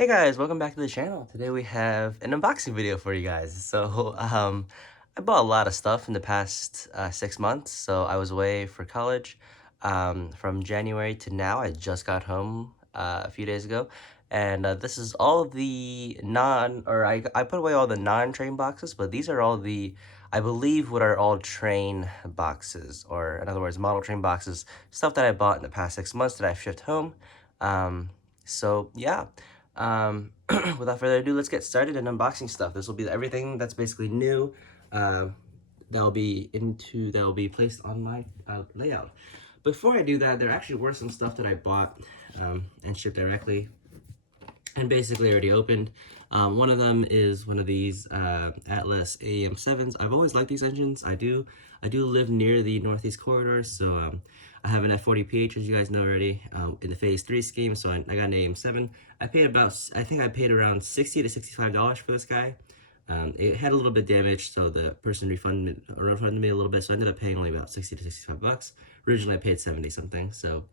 Hey guys, welcome back to the channel. Today we have an unboxing video for you guys. I bought a lot of stuff in the past 6 months. So I was away for college from January to now. I just got home a few days ago. And this is all of the I put away all the non-train boxes, but these are all the, I believe, what are all train boxes, or in other words, model train boxes, stuff that I bought in the past 6 months that I've shipped home. So yeah. Without further ado, let's get started in unboxing stuff. This will be everything that's basically new. That'll be placed on my layout. Before I do that, there actually were some stuff that I bought and shipped directly, and basically already opened. One of them is one of these Atlas AM7s. I've always liked these engines. I do live near the Northeast Corridor, so I have an F40PH, as you guys know already, in the Phase 3 scheme, so I got an AM7. I think I paid around $60 to $65 for this guy. It had a little bit damaged, so the person refunded me a little bit, so I ended up paying only about 60 to 65 bucks. Originally, I paid 70 something, so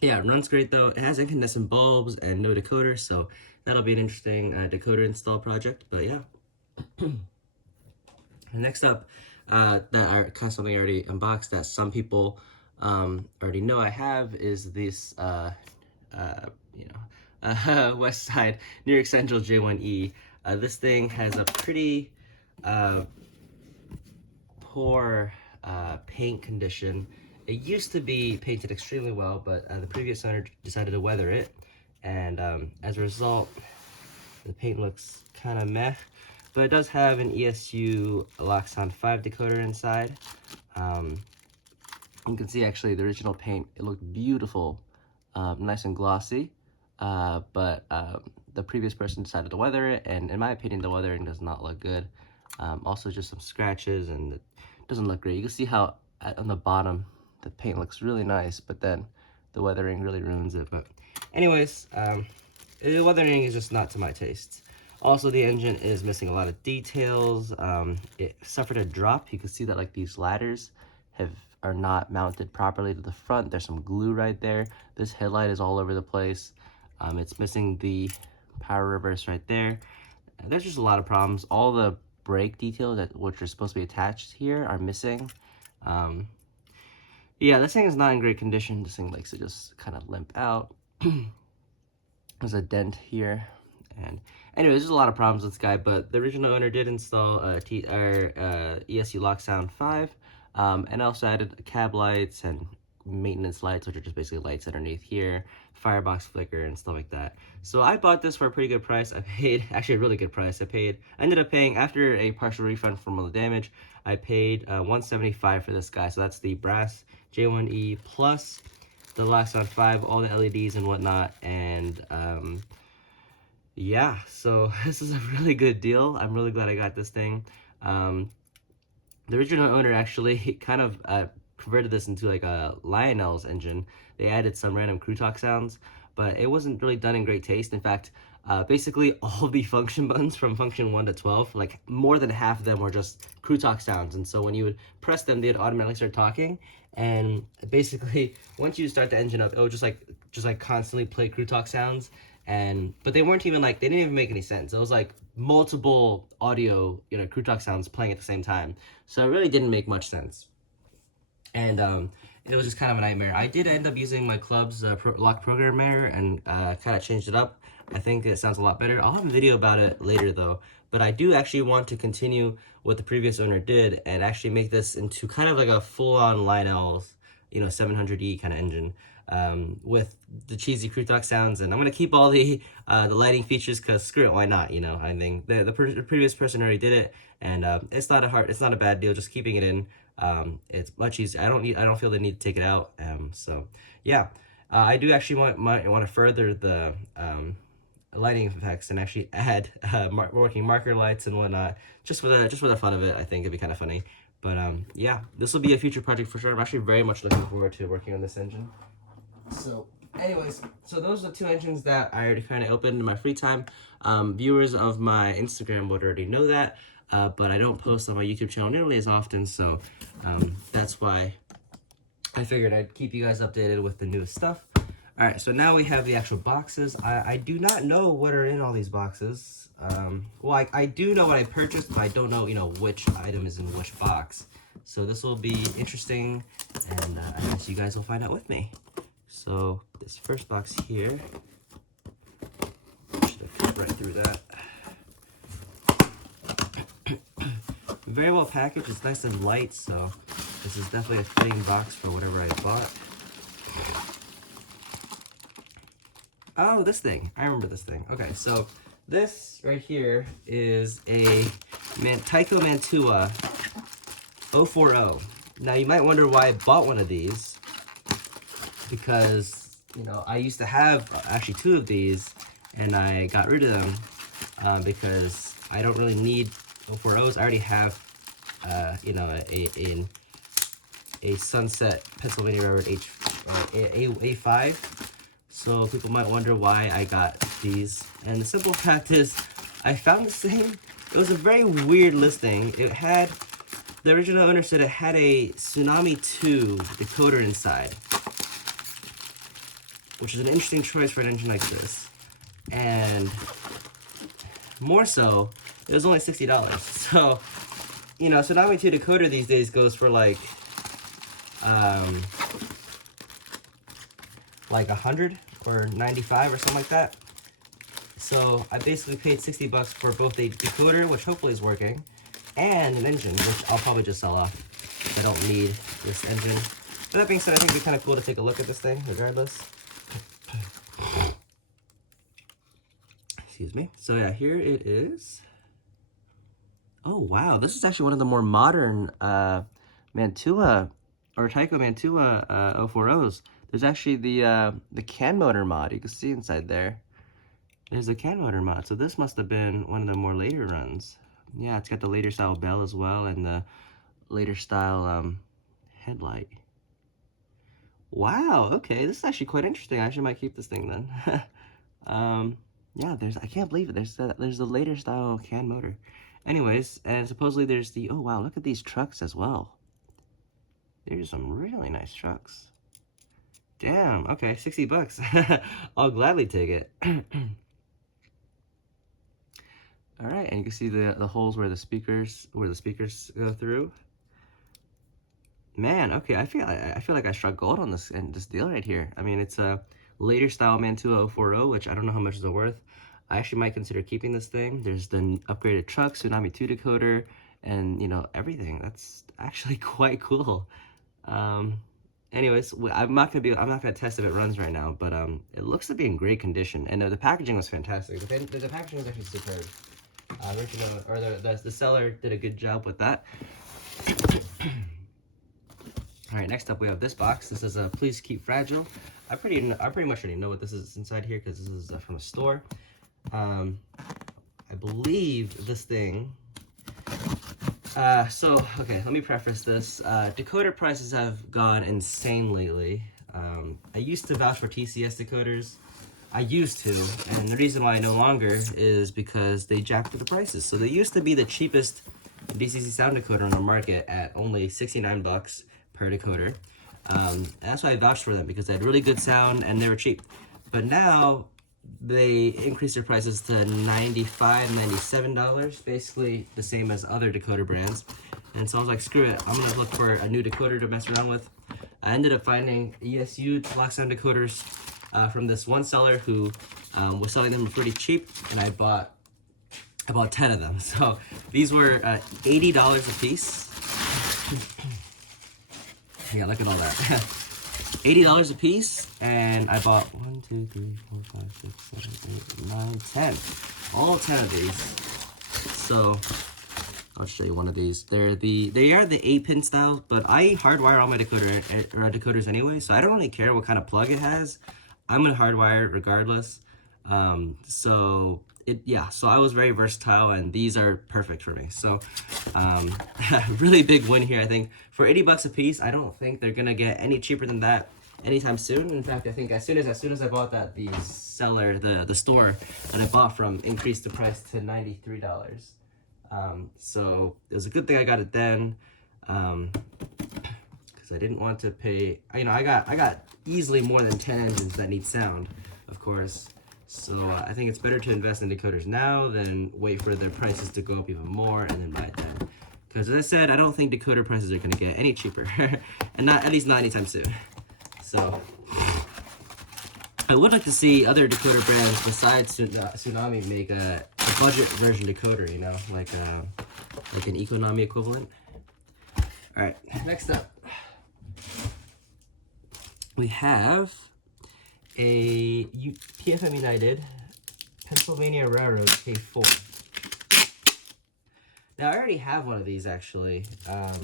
yeah, it runs great though. It has incandescent bulbs and no decoder, so that'll be an interesting decoder install project. But yeah. Next up, that are kind of something I already unboxed that some people already know I have is this West Side New York Central J1E. This thing has a pretty poor paint condition. It used to be painted extremely well, but the previous owner decided to weather it, and as a result, the paint looks kind of meh. But it does have an ESU Loxon 5 decoder inside. You can see actually the original paint, it looked beautiful, nice and glossy, but the previous person decided to weather it, and in my opinion, the weathering does not look good. Also just some scratches, and it doesn't look great. You can see how on the bottom, the paint looks really nice, but then the weathering really ruins it. But anyways, the weathering is just not to my taste. Also, the engine is missing a lot of details. It suffered a drop. You can see that like these ladders are not mounted properly to the front. There's some glue right there. This headlight is all over the place. It's missing the power reverse right there. There's just a lot of problems. All the brake details which are supposed to be attached here are missing. Yeah, this thing is not in great condition. This thing likes to just kind of limp out. There's a dent here, and anyway, there's a lot of problems with this guy, but the original owner did install ESU Loxon 5, and also added cab lights and maintenance lights, which are just basically lights underneath here, firebox flicker and stuff like that. So I bought this for a pretty good price. I paid, actually a really good price. I ended up paying, after a partial refund from all the damage, I paid $175 for this guy. So that's the brass J1E plus the Loxon 5, all the LEDs and whatnot, and yeah, so this is a really good deal. I'm really glad I got this thing. The original owner actually kind of converted this into like a Lionel's engine. They added some random crew talk sounds, but it wasn't really done in great taste. In fact, basically all the function buttons from function 1 to 12, like more than half of them were just crew talk sounds. And so when you would press them, they'd automatically start talking. And basically, once you start the engine up, it would just like constantly play crew talk sounds. But they weren't even like, they didn't even make any sense. It was like multiple audio, crew talk sounds playing at the same time. So it really didn't make much sense. And it was just kind of a nightmare. I did end up using my club's lock programmer and kind of changed it up. I think it sounds a lot better. I'll have a video about it later though, but I do actually want to continue what the previous owner did and actually make this into kind of like a full-on Lionel's, 700E kind of engine, with the cheesy crew talk sounds. And I'm gonna keep all the lighting features, because screw it, why not? I think the previous person already did it, and it's not a bad deal. Just keeping it in. It's much easier. I don't feel the need to take it out. So yeah, I do actually want to further the lighting effects and actually add working marker lights and whatnot, just for the fun of it. I think it'd be kind of funny. But yeah, this will be a future project for sure. I'm actually very much looking forward to working on this engine. So anyways, so those are the two engines that I already kind of opened in my free time. Viewers of my Instagram would already know that, but I don't post on my YouTube channel nearly as often, so that's why I figured I'd keep you guys updated with the newest stuff. All right, so now we have the actual boxes. I do not know what are in all these boxes. Well, I do know what I purchased, but I don't know, which item is in which box. So this will be interesting, and I guess you guys will find out with me. So this first box here, should have cut right through that. Very well packaged. It's nice and light, so this is definitely a fitting box for whatever I bought. Oh, this thing. I remember this thing. Okay, so this right here is a Tyco Mantua 040. Now, you might wonder why I bought one of these. Because, I used to have actually 2 of these, and I got rid of them because I don't really need 040s. I already have, a Sunset Pennsylvania Railroad A5. So people might wonder why I got these. And the simple fact is, I found this thing. It was a very weird listing. It had, the original owner said it had a Tsunami 2 decoder inside, which is an interesting choice for an engine like this. And more so, it was only $60. So, Tsunami 2 decoder these days goes for like 100 or 95 or something like that. So I basically paid $60 for both a decoder, which hopefully is working, and an engine, which I'll probably just sell off. I don't need this engine. But that being said, I think it'd be kind of cool to take a look at this thing, regardless. Excuse me. So yeah, here it is. Oh wow, this is actually one of the more modern Mantua or Tyco Mantua 040s. There's actually the can motor mod. You can see inside there. There's a can motor mod. So this must have been one of the more later runs. Yeah, it's got the later style bell as well, and the later style headlight. Wow, okay, this is actually quite interesting. I actually might keep this thing then. Yeah, I can't believe it. There's the later style can motor. Anyways, and supposedly there's oh wow, look at these trucks as well. There's some really nice trucks. Damn, okay, $60. I'll gladly take it. All right, and you can see the holes where the speakers go through. Man, okay, I feel like I struck gold on this deal right here. I mean, it's a later style Mantua 040, which I don't know how much is it worth. I actually might consider keeping this thing. There's the upgraded truck, Tsunami 2 decoder, and everything. That's actually quite cool. Anyways, I'm not gonna test if it runs right now, but it looks to be in great condition, and the packaging was fantastic. The packaging was actually superb. The seller did a good job with that. All right, next up we have this box. This is a Please Keep Fragile. I pretty much already know what this is inside here because this is from a store. I believe this thing. Okay, let me preface this. Decoder prices have gone insane lately. I used to vouch for TCS decoders. I used to, and the reason why I no longer is because they jacked up the prices. So they used to be the cheapest DCC sound decoder on the market at only 69 bucks per decoder. And that's why I vouched for them, because they had really good sound and they were cheap. But now they increased their prices to $95, $97, basically the same as other decoder brands. And so I was like, screw it, I'm gonna look for a new decoder to mess around with. I ended up finding ESU lock sound decoders from this one seller who was selling them pretty cheap, and I bought 10 of them. So these were $80 a piece. Yeah, look at all that. $80 a piece, and I bought 1, 2, 3, 4, 5, 6, 7, 8, 9, 10. All 10 of these. So I'll show you one of these. They are the 8-pin style, but I hardwire all my decoders anyway, so I don't really care what kind of plug it has. I'm gonna hardwire it regardless. So I was very versatile, and these are perfect for me. So really big win here, I think. For 80 bucks a piece, I don't think they're gonna get any cheaper than that anytime soon. In fact, I think as soon as I bought that, the seller, the store that I bought from, increased the price to $93. So it was a good thing I got it then, because because I didn't want to pay. You know, I got easily more than 10 engines that need sound, of course. So I think it's better to invest in decoders now than wait for their prices to go up even more and then buy it then. Because as I said, I don't think decoder prices are going to get any cheaper, and not at least not anytime soon. So I would like to see other decoder brands besides Tsunami make a budget version decoder, you know, like an economy equivalent. All right, next up, we have a PFM United Pennsylvania Railroad K4. Now, I already have one of these, actually, but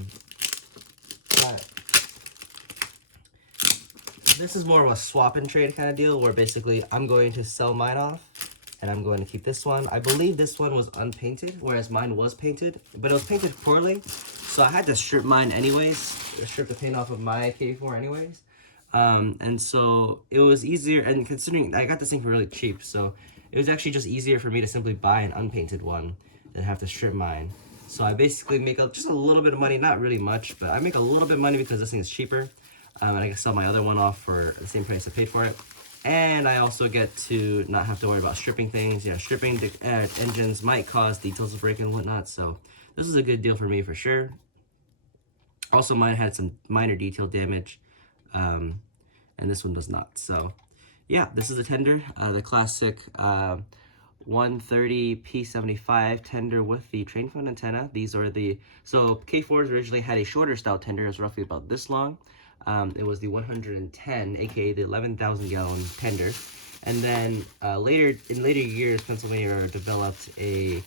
this is more of a swap and trade kind of deal, where basically I'm going to sell mine off, and I'm going to keep this one. I believe this one was unpainted, whereas mine was painted, but it was painted poorly, so I had to strip mine anyways, strip the paint off of my K4 anyways. And so it was easier, and considering I got this thing for really cheap, so it was actually just easier for me to simply buy an unpainted one than have to strip mine. So I basically make just a little bit of money, not really much, but I make a little bit of money because this thing is cheaper. And I can sell my other one off for the same price I paid for it. And I also get to not have to worry about stripping things. You know, stripping the engines might cause details to break and whatnot, so this is a good deal for me for sure. Also, mine had some minor detail damage, and this one does not. So yeah, this is a tender, the classic 130 P75 tender with the train phone antenna. These are so K4s originally had a shorter style tender. It was roughly about this long. It was the 110, aka the 11,000 gallon tender. And then in later years, Pennsylvania developed a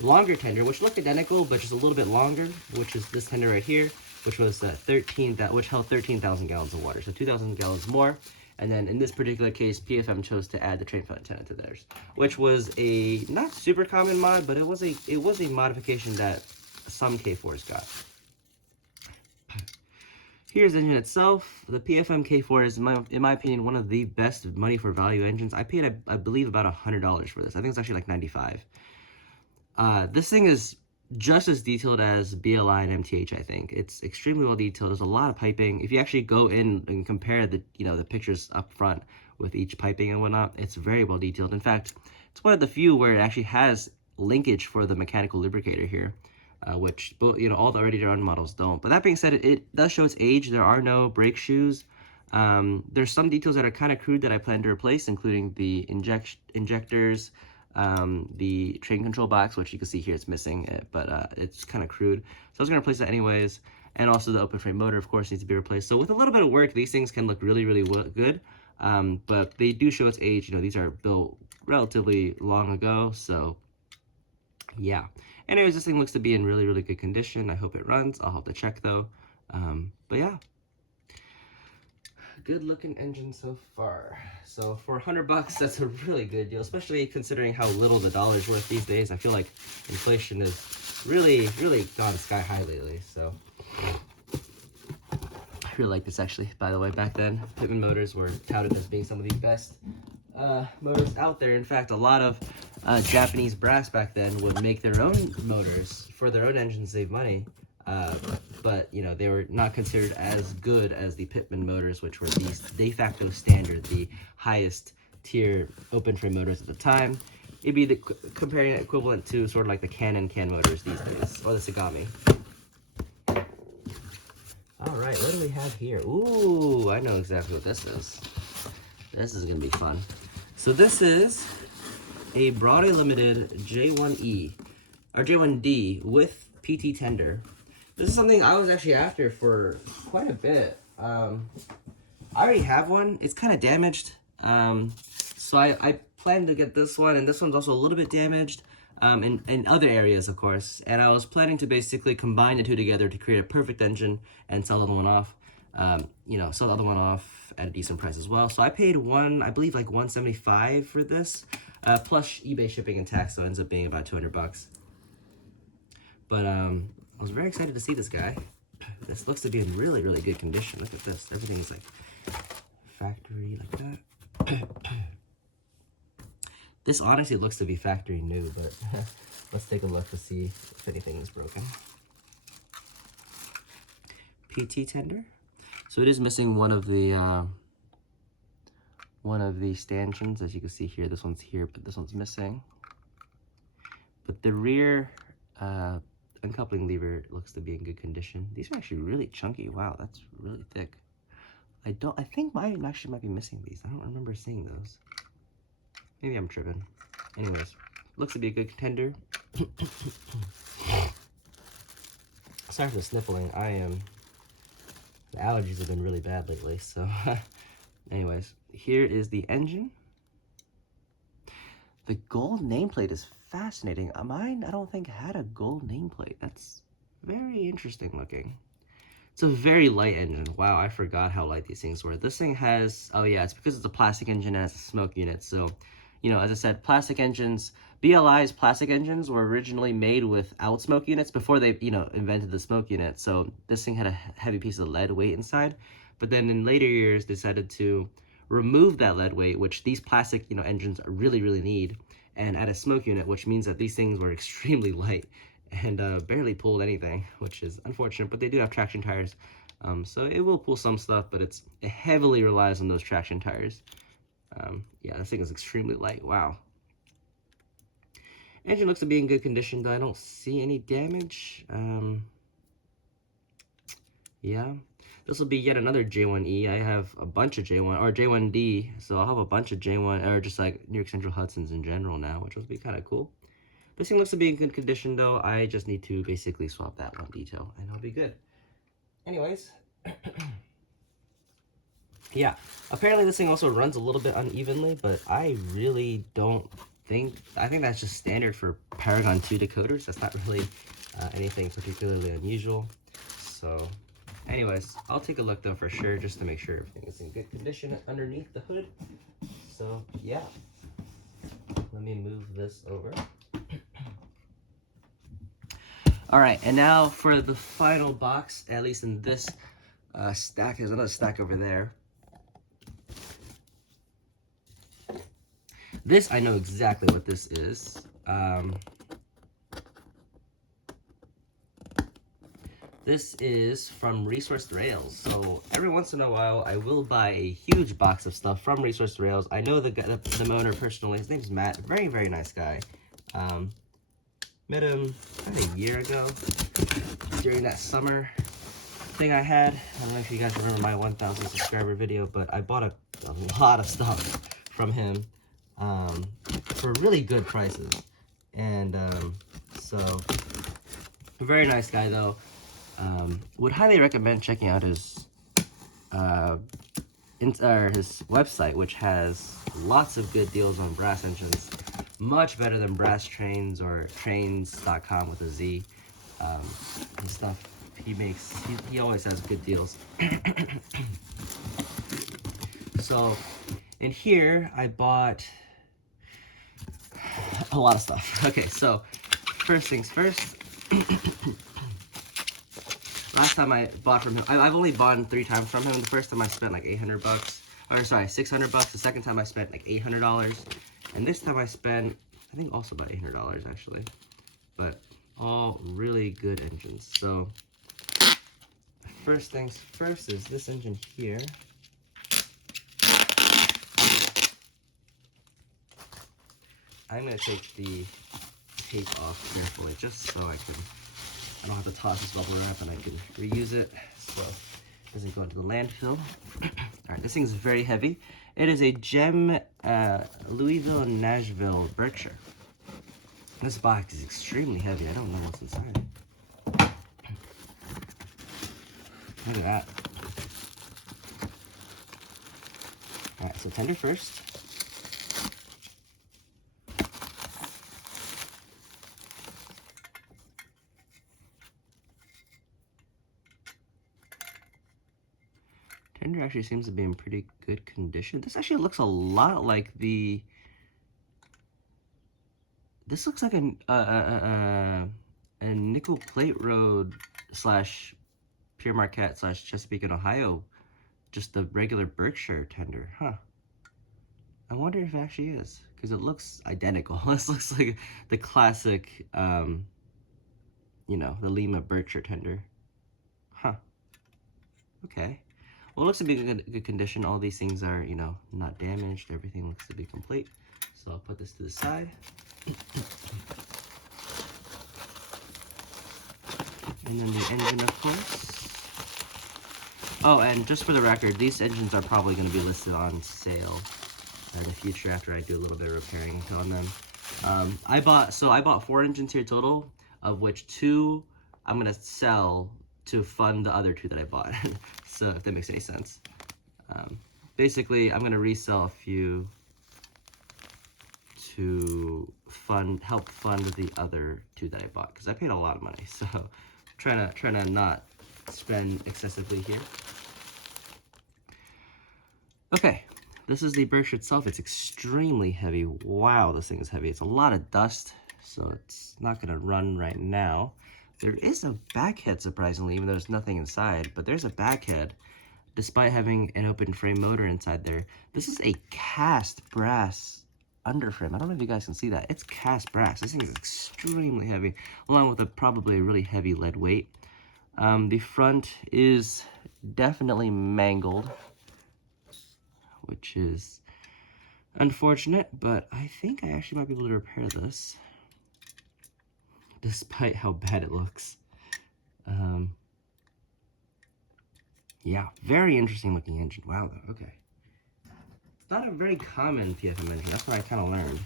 longer tender, which looked identical, but just a little bit longer, which is this tender right here, which was which held 13,000 gallons of water, so 2,000 gallons more. And then in this particular case, PFM chose to add the train phone antenna to theirs, which was a not super common mod, but it was a modification that some K4s got. Here's the engine itself. The PFM K4 is, in my opinion, one of the best money for value engines. I paid, I believe, about $100 for this. I think it's actually like $95. This thing is just as detailed as BLI and MTH, I think. It's extremely well detailed. There's a lot of piping. If you actually go in and compare the pictures up front with each piping and whatnot, it's very well detailed. In fact, it's one of the few where it actually has linkage for the mechanical lubricator here, which all the already run models don't. But that being said, it does show its age. There are no brake shoes. There's some details that are kind of crude that I plan to replace, including the injectors, the train control box, which you can see here it's missing, but it's kind of crude, so I was going to replace that anyways. And also the open frame motor, of course, needs to be replaced. So with a little bit of work, these things can look really, really good, but they do show its age. These are built relatively long ago, so yeah. Anyways, this thing looks to be in really, really good condition. I hope it runs. I'll have to check though. But yeah, good looking engine so far. So for $100, that's a really good deal, especially considering how little the dollar's worth these days. I feel like inflation has really, really gone sky high lately. So I really like this, actually. By the way, back then, Pitman motors were touted as being some of the best motors out there. In fact, a lot of Japanese brass back then would make their own motors for their own engines to save money. But they were not considered as good as the Pitman motors, which were the de facto standard, the highest tier open frame motors at the time. It'd be comparing it equivalent to sort of like the Canon can motors these days, or the Sagami. All right, what do we have here? Ooh, I know exactly what this is. This is gonna be fun. So this is a Broadway Limited J1E or J1D with PT tender. This is something I was actually after for quite a bit. I already have one. It's kind of damaged. So I plan to get this one, and this one's also a little bit damaged in other areas, of course. And I was planning to basically combine the two together to create a perfect engine and sell the other one off. Sell the other one off at a decent price as well. So I paid I believe like $175 for this, plus eBay shipping and tax, so it ends up being about $200. But I was very excited to see this guy. This looks to be in really, really good condition. Look at this. Everything is like factory like that. This honestly looks to be factory new, but let's take a look to see if anything is broken. PT tender. So it is missing one of the stanchions, as you can see here. This one's here, but this one's missing. But the rear uncoupling lever looks to be in good condition. These are actually really chunky. Wow, that's really thick. I think mine actually might be missing these. I don't remember seeing those. Maybe I'm tripping. Anyways, looks to be a good contender. Sorry for the sniffling. The allergies have been really bad lately, so. Anyways, here is the engine. The gold nameplate is fascinating. Mine, I don't think, had a gold nameplate. That's very interesting looking. It's a very light engine. Wow, I forgot how light these things were. This thing has, oh yeah, it's because it's a plastic engine and it's a smoke unit. So, you know, as I said, plastic engines, BLI's plastic engines were originally made without smoke units before they, you know, invented the smoke unit. So this thing had a heavy piece of lead weight inside. But then in later years, decided to remove that lead weight, which these plastic, you know, engines really, really need, and add a smoke unit, which means that these things were extremely light and barely pulled anything, which is unfortunate, but they do have traction tires. So it will pull some stuff, but it heavily relies on those traction tires. Yeah, this thing is extremely light. Wow. Engine looks to be in good condition, though I don't see any damage. Yeah. This will be yet another J1E. I have a bunch of J1, or J1D, so I'll have a bunch of J1, or just like New York Central Hudsons in general now, which will be kind of cool. This thing looks to be in good condition, though. I just need to basically swap that one detail, and I'll be good. Anyways, yeah. Apparently, this thing also runs a little bit unevenly, but I really don't think... I think that's just standard for Paragon 2 decoders. That's not really anything particularly unusual. So, anyways, I'll take a look, though, for sure, just to make sure everything is in good condition underneath the hood. So, yeah. Let me move this over. All right, and now for the final box, at least in this stack. There's another stack over there. This, I know exactly what this is. This is from Resourced Rails. So every once in a while, I will buy a huge box of stuff from Resourced Rails. I know the owner personally. His name's Matt. Very, very nice guy. Met him about a year ago during that summer thing I had. I don't know if you guys remember my 1,000 subscriber video, but I bought a lot of stuff from him for really good prices. And so, a very nice guy though. Would highly recommend checking out his website, which has lots of good deals on brass engines. Much better than Brass Trains or trains.com with a Z. And stuff he makes, he always has good deals. So, in here, I bought a lot of stuff. Okay, so, first things first. Last time I bought from him, I've only bought 3 times from him. The first time I spent like $800, or sorry, $600. The second time I spent like $800. And this time I spent, I think also about $800 actually. But all really good engines. So, first things first is this engine here. I'm going to take the tape off carefully just so I don't have to toss this bubble wrap and I can reuse it so it doesn't go into the landfill. Alright, this thing is very heavy. It is a GEM Louisville and Nashville Berkshire. This box is extremely heavy. I don't know what's inside. Look at that. Alright, so tender first. Tender actually seems to be in pretty good condition. This actually looks a lot like the... This looks like a Nickel Plate Road slash Pure Marquette slash Chesapeake and Ohio. Just the regular Berkshire tender, huh? I wonder if it actually is, because it looks identical. This looks like the classic, you know, the Lima Berkshire tender. Huh. Okay. Well, it looks to be in good condition. All these things are, you know, not damaged. Everything looks to be complete. So I'll put this to the side. And then the engine, of course. Oh, and just for the record, these engines are probably going to be listed on sale in the future after I do a little bit of repairing on them. I bought 4 engines here total, of which 2 I'm gonna sell to fund the other 2 that I bought. So if that makes any sense. Basically, I'm gonna resell a few to help fund the other 2 that I bought, because I paid a lot of money. So trying to not spend excessively here. Okay, this is the brake shoe itself. It's extremely heavy. Wow, this thing is heavy. It's a lot of dust, so it's not gonna run right now. There is a back head, surprisingly, even though there's nothing inside, but there's a back head, despite having an open frame motor inside there. This is a cast brass underframe. I don't know if you guys can see that. It's cast brass. This thing is extremely heavy, along with probably a really heavy lead weight. The front is definitely mangled, which is unfortunate, but I think I actually might be able to repair this, despite how bad it looks. Yeah, very interesting looking engine. Wow, though, okay. It's not a very common PFM engine, that's what I kind of learned.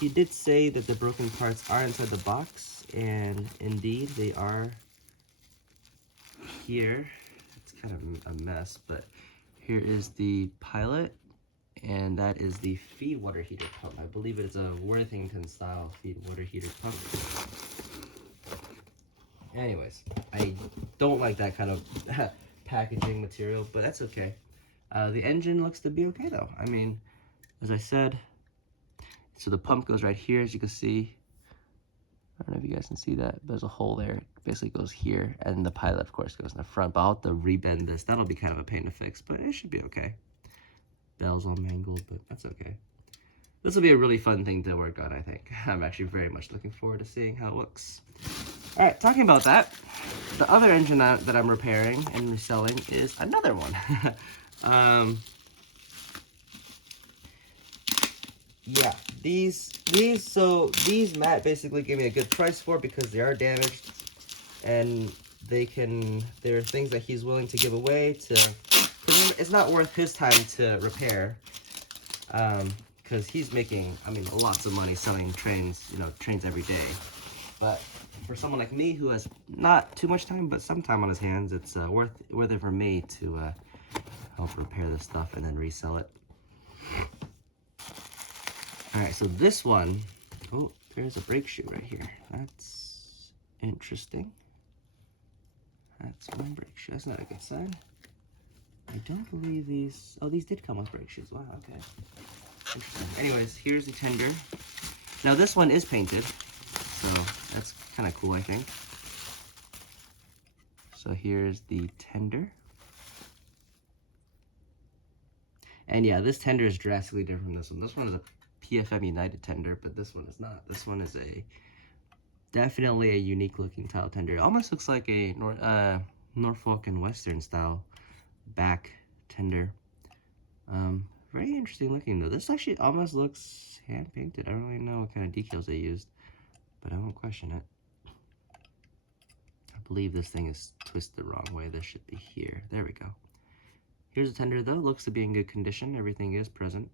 He did say that the broken parts are inside the box, and indeed they are here. It's kind of a mess, but here is the pilot, and that is the feed water heater pump. I believe it is a Worthington style feed water heater pump. Anyways, I don't like that kind of packaging material, but that's okay. The engine looks to be okay though. I mean, as I said, so the pump goes right here, as you can see. I don't know if you guys can see that. There's a hole there. It basically goes here, and the pilot, of course, goes in the front. But I'll have to rebend this. That'll be kind of a pain to fix, but it should be okay. Bell's all mangled, but that's okay. This will be a really fun thing to work on, I think. I'm actually very much looking forward to seeing how it looks. All right, talking about that, the other engine that I'm repairing and reselling is another one. Yeah, these Matt basically gave me a good price for because they are damaged, and there are things that he's willing to give away it's not worth his time to repair, because he's making, I mean, lots of money selling trains, trains every day. But for someone like me who has not too much time, but some time on his hands, it's worth it for me to help repair this stuff and then resell it. All right, so this one, oh, there's a brake shoe right here. That's interesting. That's one brake shoe. That's not a good sign. I don't believe these did come with brake shoes. Wow, okay. Interesting. Anyways, here's the tender. Now this one is painted, so that's kind of cool, I think. So here's the tender. And yeah, this tender is drastically different from this one. This one is a PFM United tender, but this one is not. This one is definitely a unique looking tile tender. It almost looks like a Norfolk and Western style back tender. Very interesting looking though. This actually almost looks hand painted. I don't really know what kind of decals they used, but I won't question it. I believe this thing is twisted the wrong way. This should be here. There we go. Here's the tender though. Looks to be in good condition. Everything is present.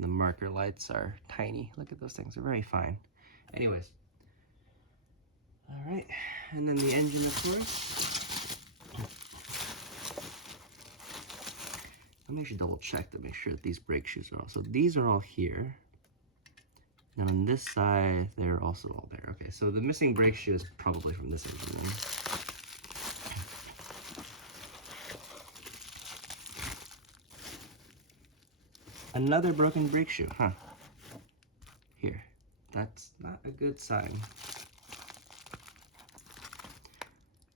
The marker lights are tiny. Look at those things. They're very fine. Anyways. All right. And then the engine, of course. Let me actually double check to make sure that these brake shoes are all. So these are all here. And on this side, they're also all there. Okay, so the missing brake shoe is probably from this engine then. Another broken brake shoe, huh? Here. That's not a good sign.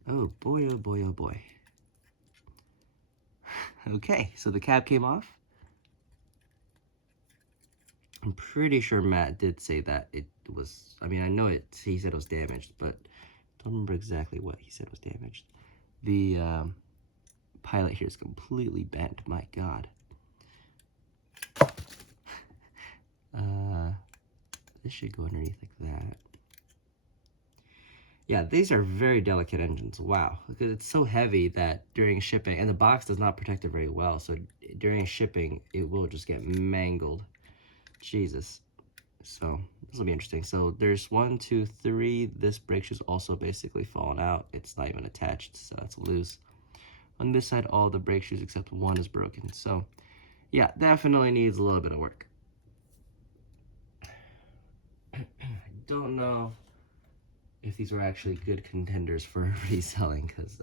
Oh boy, oh boy, oh boy. Okay, so the cap came off. I'm pretty sure Matt did say that it was, I mean, I know he said it was damaged, but Don't remember exactly what he said was damaged. The pilot here is completely bent. My God. This should go underneath like that. Yeah, these are very delicate engines. Wow, because it's so heavy that during shipping, and the box does not protect it very well, so during shipping, it will just get mangled. Jesus. So this will be interesting. So there's 1, 2, 3. This brake shoe's also basically fallen out. It's not even attached, so that's loose. On this side, all the brake shoes except one is broken. So yeah, definitely needs a little bit of work. I don't know if these were actually good contenders for reselling, because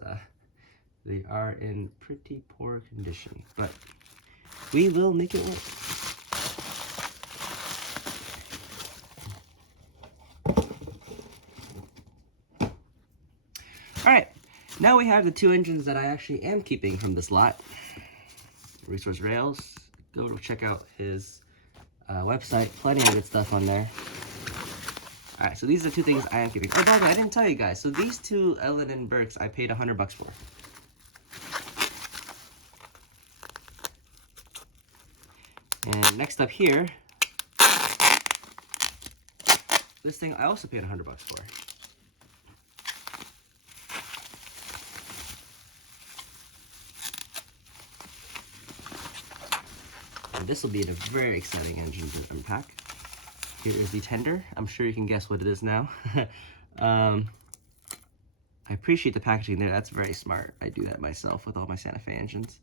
they are in pretty poor condition, but we will make it work. All right, now we have the 2 engines that I actually am keeping from this lot. Resource Rails, go check out his website, plenty of good stuff on there. All right, so these are the 2 things I am keeping. Oh, by the way, I didn't tell you guys. So these 2 Ellen & Burks I paid $100 for. And next up here, this thing I also paid $100 for. And this will be a very exciting engine to unpack. Here is the tender. I'm sure you can guess what it is now. I appreciate the packaging there. That's very smart. I do that myself with all my Santa Fe engines.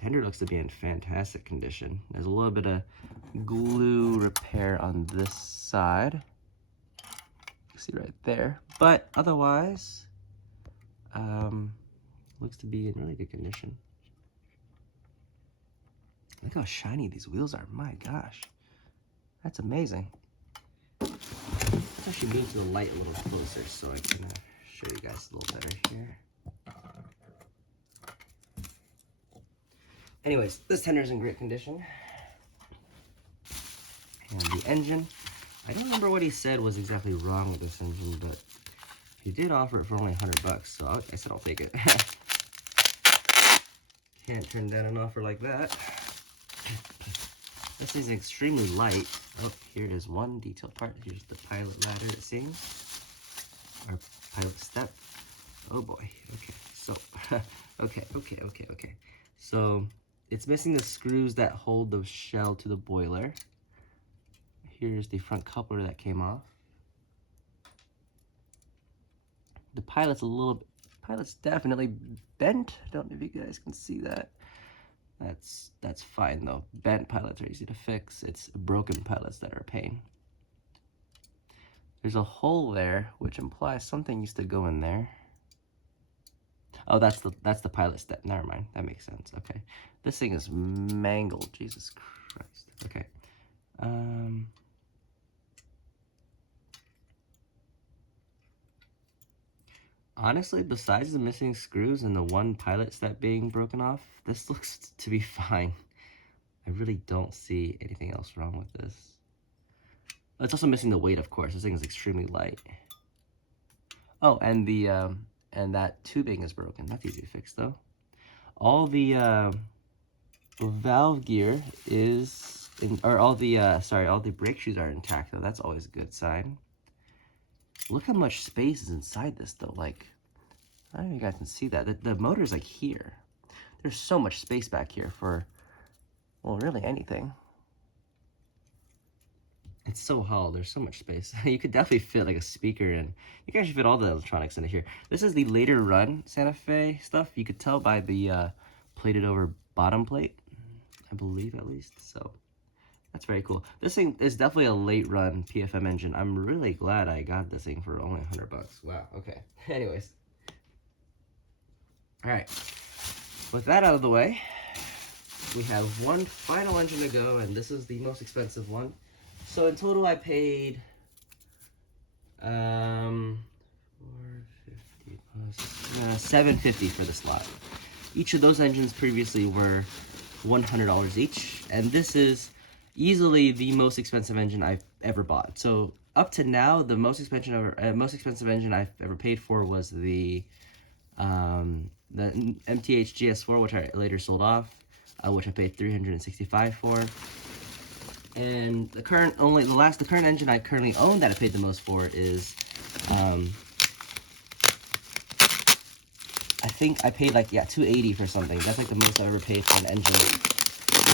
Tender looks to be in fantastic condition. There's a little bit of glue repair on this side. You see right there. But otherwise, looks to be in really good condition. Look how shiny these wheels are. My gosh. That's amazing. Let's actually move to the light a little closer so I can show you guys a little better here. Anyways, this tender is in great condition. And the engine, I don't remember what he said was exactly wrong with this engine, but he did offer it for only $100, so I said I'll take it. Can't turn down an offer like that. This is extremely light. Oh, here is one detailed part. Here's the pilot ladder, it seems. Or pilot step. Oh boy. Okay, so, okay. So, it's missing the screws that hold the shell to the boiler. Here's the front coupler that came off. The pilot's pilot's definitely bent. I don't know if you guys can see that. That's fine though. Bent pilots are easy to fix. It's broken pilots that are a pain. There's a hole there, which implies something used to go in there. Oh, that's the pilot step. Never mind. That makes sense. Okay. This thing is mangled. Jesus Christ. Okay. Honestly, besides the missing screws and the one pilot step being broken off, this looks to be fine. I really don't see anything else wrong with this. It's also missing the weight, of course. This thing is extremely light. Oh, and the and that tubing is broken. That's easy to fix though. All the valve gear is all the brake shoes are intact though. That's always a good sign. Look how much space is inside this though. Like, I don't know if you guys can see that. The motor is like here. There's so much space back here for, well, really anything. It's so hollow. There's so much space. You could definitely fit like a speaker in. You can actually fit all the electronics into here. This is the later run Santa Fe stuff. You could tell by the plated over bottom plate, I believe at least. So that's very cool. This thing is definitely a late run PFM engine. I'm really glad I got this thing for only $100. Wow. Okay. Anyways. All right. With that out of the way, we have one final engine to go, and this is the most expensive one. So in total, I paid $450 plus $750 for this lot. Each of those engines previously were $100 each, and this is easily the most expensive engine I've ever bought. So up to now, the most expensive engine I've ever paid for was the MTH GS4, which I later sold off, which I paid $365 for. And the current engine I currently own that I paid the most for is, I think I paid like, yeah, $280 for something. That's like the most I've ever paid for an engine.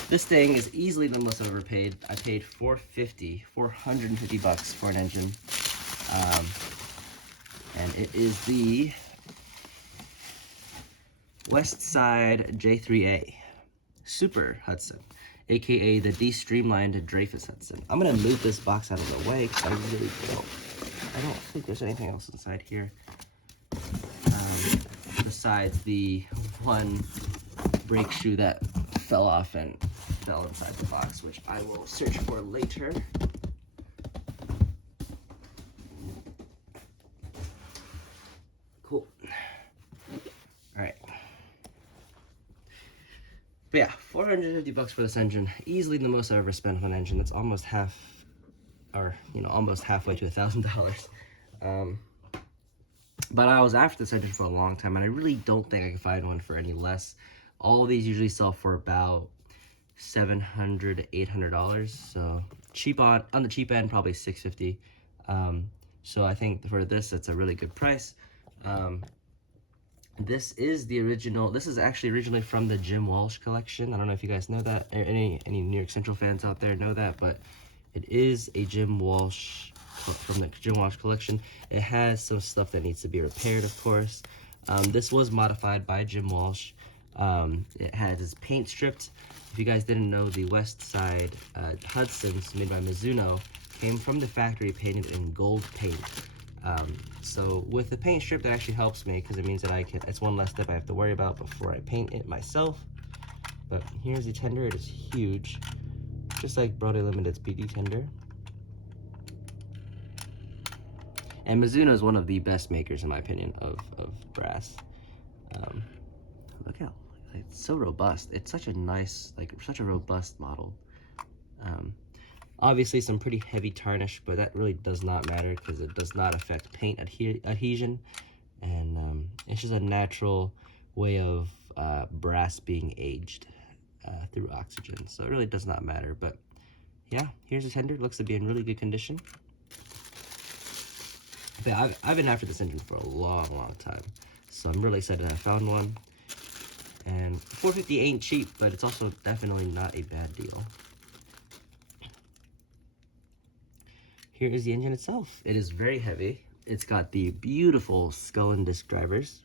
This thing is easily the most I've ever paid. I paid $450 for an engine. And it is the Westside J3A Super Hudson, aka the de-streamlined Dreyfus Hudson. I'm gonna move this box out of the way because I don't think there's anything else inside here besides the one brake shoe that fell off and fell inside the box, which I will search for later. Cool. All right. But yeah, $450 for this engine. Easily the most I've ever spent on an engine. That's almost half, or almost halfway to $1,000. But I was after this engine for a long time, and I really don't think I can find one for any less. All of these usually sell for about $700 to $800. So cheap on the cheap end, probably $650. So I think for this, it's a really good price. This is the original. This is actually originally from the Jim Walsh collection. I don't know if you guys know that. Any New York Central fans out there know that, but it is a Jim Walsh from the Jim Walsh collection. It has some stuff that needs to be repaired, of course. This was modified by Jim Walsh. It had his paint stripped. If you guys didn't know, the West Side Hudsons made by Mizuno came from the factory painted in gold paint. So with the paint strip, that actually helps me because it means that it's one less step I have to worry about before I paint it myself. But here's the tender. It is huge, just like Broadway Limited's BD tender. And Mizuno is one of the best makers, in my opinion, of brass. Look how it's so robust. It's such a nice, such a robust model. Obviously some pretty heavy tarnish, but that really does not matter because it does not affect paint adhesion. And it's just a natural way of brass being aged through oxygen. So it really does not matter. But yeah, here's the tender. It looks to be in really good condition. But I've been after this engine for a long time. So I'm really excited I found one. And $450 ain't cheap, but it's also definitely not a bad deal. Here is the engine itself. It is very heavy. It's got the beautiful skull and disc drivers.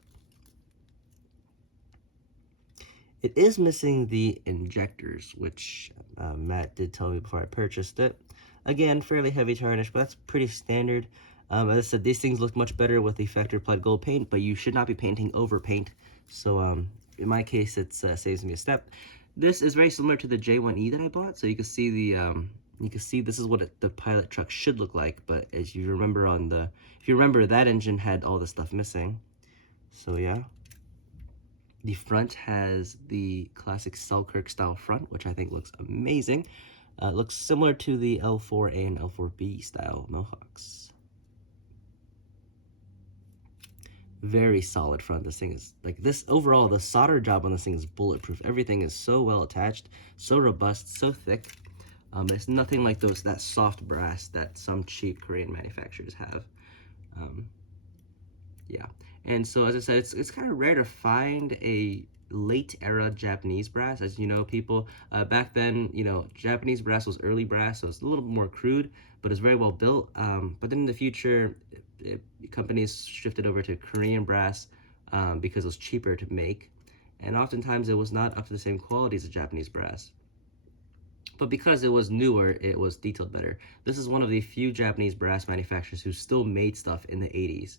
It is missing the injectors, which Matt did tell me before I purchased it. Again, fairly heavy tarnish, but that's pretty standard. As I said, these things look much better with the factory applied gold paint, but you should not be painting over paint. So in my case, it saves me a step. This is very similar to the J1E that I bought. So you can see this is what the pilot truck should look like. But as you remember if you remember, that engine had all the stuff missing. So yeah. The front has the classic Selkirk style front, which I think looks amazing. It looks similar to the L4A and L4B style Mohawks. Very solid front. This thing is overall, the solder job on this thing is bulletproof. Everything is so well attached, so robust, so thick. It's nothing like that soft brass that some cheap Korean manufacturers have. Yeah, and so as I said, it's kind of rare to find a late era Japanese brass. As you know, people back then, Japanese brass was early brass, so it's a little more crude, but it's very well built. But then in the future, companies shifted over to Korean brass because it was cheaper to make, and oftentimes it was not up to the same quality as the Japanese brass. But because it was newer, it was detailed better. This is one of the few Japanese brass manufacturers who still made stuff in the 80s.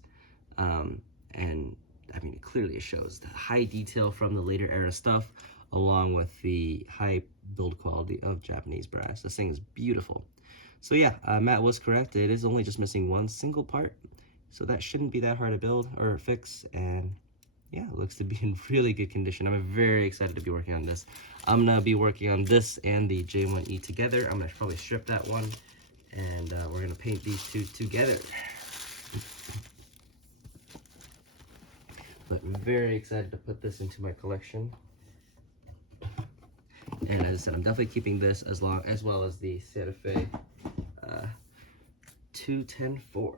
And I mean, clearly it shows the high detail from the later era stuff, along with the high build quality of Japanese brass. This thing is beautiful. So yeah, Matt was correct. It is only just missing one single part. So that shouldn't be that hard to build or fix. And yeah, it looks to be in really good condition. I'm very excited to be working on this. I'm gonna be working on this and the J1E together. I'm gonna probably strip that one and we're gonna paint these two together. But I'm very excited to put this into my collection. And as I said, I'm definitely keeping this as well as the Santa Fe 210-4.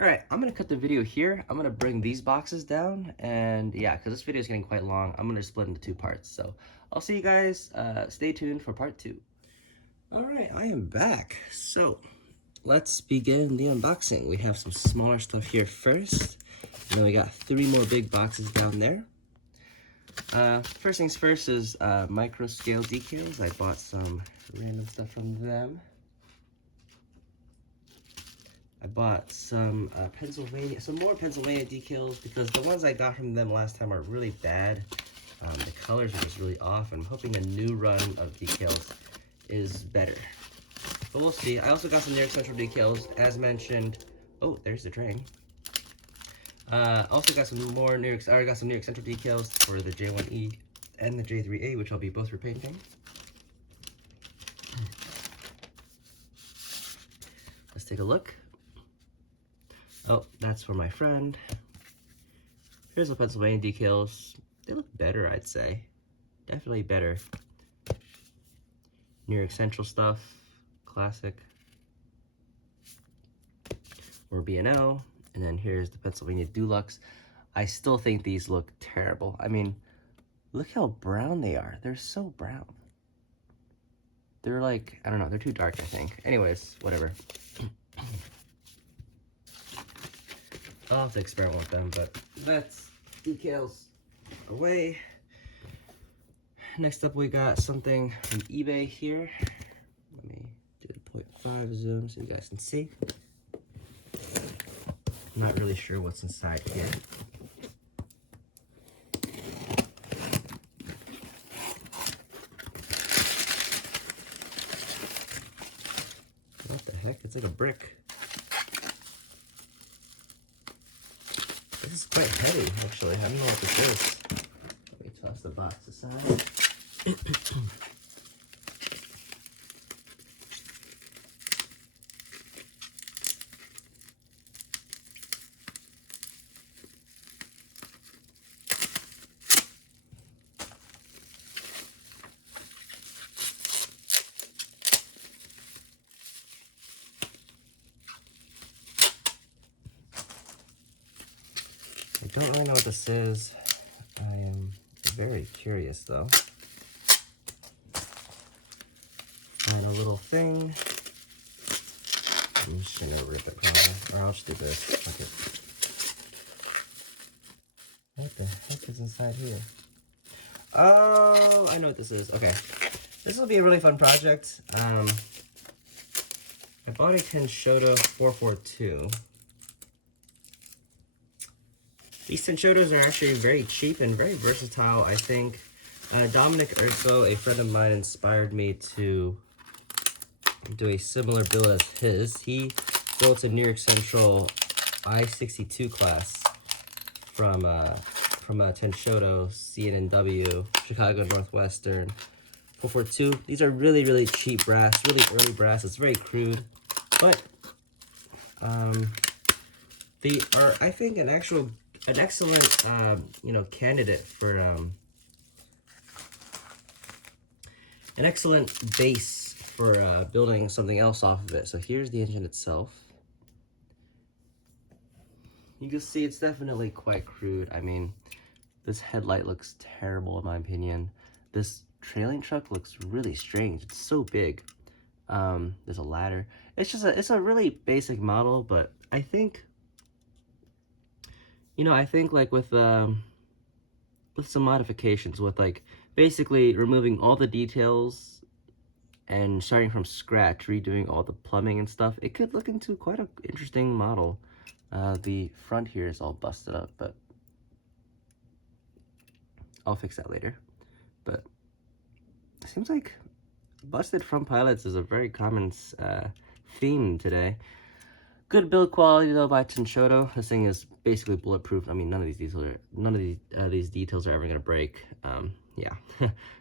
Alright, I'm gonna cut the video here. I'm gonna bring these boxes down, and yeah, because this video is getting quite long, I'm gonna split into 2 parts. So I'll see you guys. Stay tuned for part 2. Alright, I am back. So let's begin the unboxing. We have some smaller stuff here first, and then we got 3 more big boxes down there. First things first is micro scale decals. I bought some random stuff from them. I bought some more Pennsylvania decals, because the ones I got from them last time are really bad. The colors are just really off. I'm hoping a new run of decals is better, but we'll see. I also got some New York Central decals, as mentioned. Oh, there's the train. Also got some more New York Central decals for the J1E and the J3A, which I'll be both repainting. Let's take a look. Oh, that's for my friend. Here's the Pennsylvania decals. They look better, I'd say. Definitely better. New York Central stuff, classic. Or B&O. And then here's the Pennsylvania Dulux. I still think these look terrible. I mean, look how brown they are. They're so brown. They're like, I don't know, they're too dark, I think. Anyways, whatever. I'll have to experiment with them, but that's decals away. Next up, we got something from eBay here. Let me do a 0.5 zoom so you guys can see. I'm not really sure what's inside here. What the heck? It's like a brick. This is quite heavy, actually. I don't know what this is. Let me toss the box aside. I don't really know what this is. I am very curious, though. And a little thing. I'm just gonna rip it probably, or I'll just do this. Okay. What the heck is inside here? Oh, I know what this is. Okay, this will be a really fun project. I bought a Tenshoto 442. These Tenshotos are actually very cheap and very versatile, I think. Dominic Urso, a friend of mine, inspired me to do a similar build as his. He built a New York Central I-62 class from a Tenshoto C&W, Chicago Northwestern 442. These are really, really cheap brass, really early brass. It's very crude, but they are, I think, an excellent, candidate for an excellent base for building something else off of it. So here's the engine itself. You can see it's definitely quite crude. I mean, this headlight looks terrible in my opinion. This trailing truck looks really strange. It's so big. There's a ladder. It's a really basic model, but I think, I think like with some modifications, with like basically removing all the details and starting from scratch, redoing all the plumbing and stuff, it could look into quite an interesting model. The front here is all busted up, but I'll fix that later. But it seems like busted front pilots is a very common theme today. Good build quality though by Tenshoto. This thing is basically bulletproof. I mean, none of these details are ever gonna break. Yeah,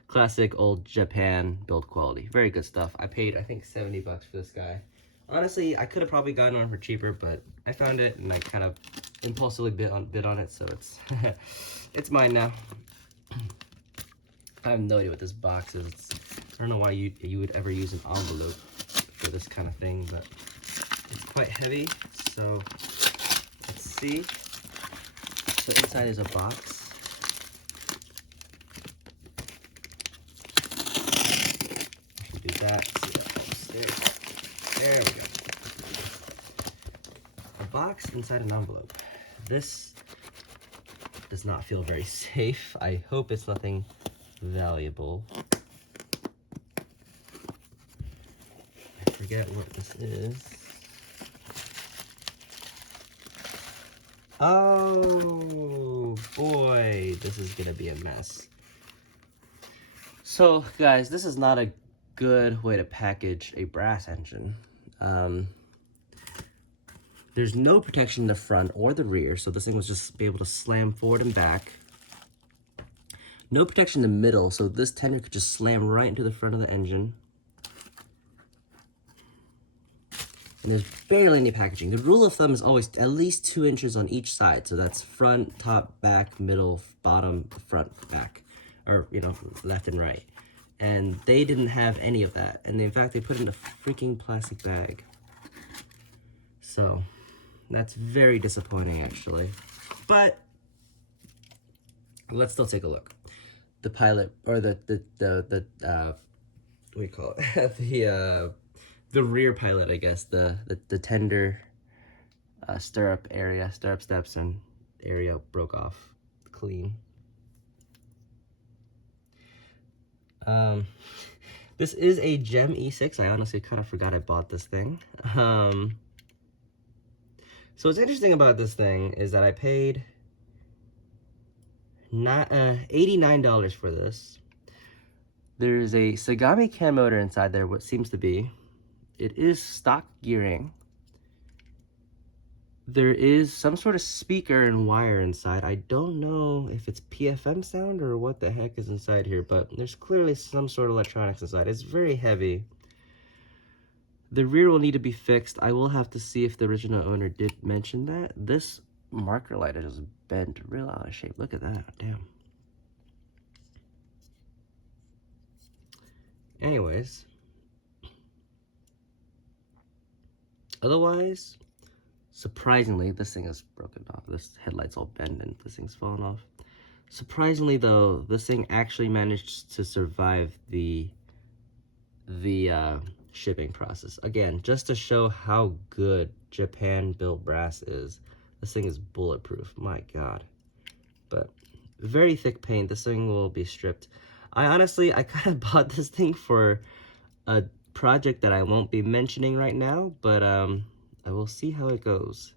classic old Japan build quality. Very good stuff. I paid, I think, 70 bucks for this guy. Honestly, I could have probably gotten one for cheaper, but I found it and I kind of impulsively bid on it, so it's it's mine now. I have no idea what this box is. I don't know why you would ever use an envelope for this kind of thing, but it's quite heavy. So let's see. So inside is a box. I can do that. See that goes there. There we go. A box inside an envelope. This does not feel very safe. I hope it's nothing valuable. I forget what this is. Oh boy, this is gonna be a mess. So guys, this is not a good way to package a brass engine. There's no protection in the front or the rear, so this thing was just be able to slam forward and back. No protection in the middle, so this tender could just slam right into the front of the engine. And there's barely any packaging. The rule of thumb is always at least 2 inches on each side. So that's front, top, back, middle, bottom, front, back. Or, you know, left and right. And they didn't have any of that. And in fact, they put it in a freaking plastic bag. So that's very disappointing, actually. But let's still take a look. The pilot, or the what do you call it? The rear pilot, I guess, the tender stirrup steps and area broke off clean. This is a Gem E6. I honestly kind of forgot I bought this thing. So what's interesting about this thing is that I paid $89 for this. There's a Sagami cam motor inside there, what seems to be. It is stock gearing. There is some sort of speaker and wire inside. I don't know if it's PFM sound or what the heck is inside here, but there's clearly some sort of electronics inside. It's very heavy. The rear will need to be fixed. I will have to see if the original owner did mention that. This marker light is bent real out of shape. Look at that, damn. Anyways. Otherwise, surprisingly, this thing is broken off. This headlight's all bent and this thing's falling off. Surprisingly though, this thing actually managed to survive the shipping process. Again, just to show how good Japan built brass is. This thing is bulletproof, my god. But very thick paint. This thing will be stripped. I kind of bought this thing for a project that I won't be mentioning right now, but I will see how it goes.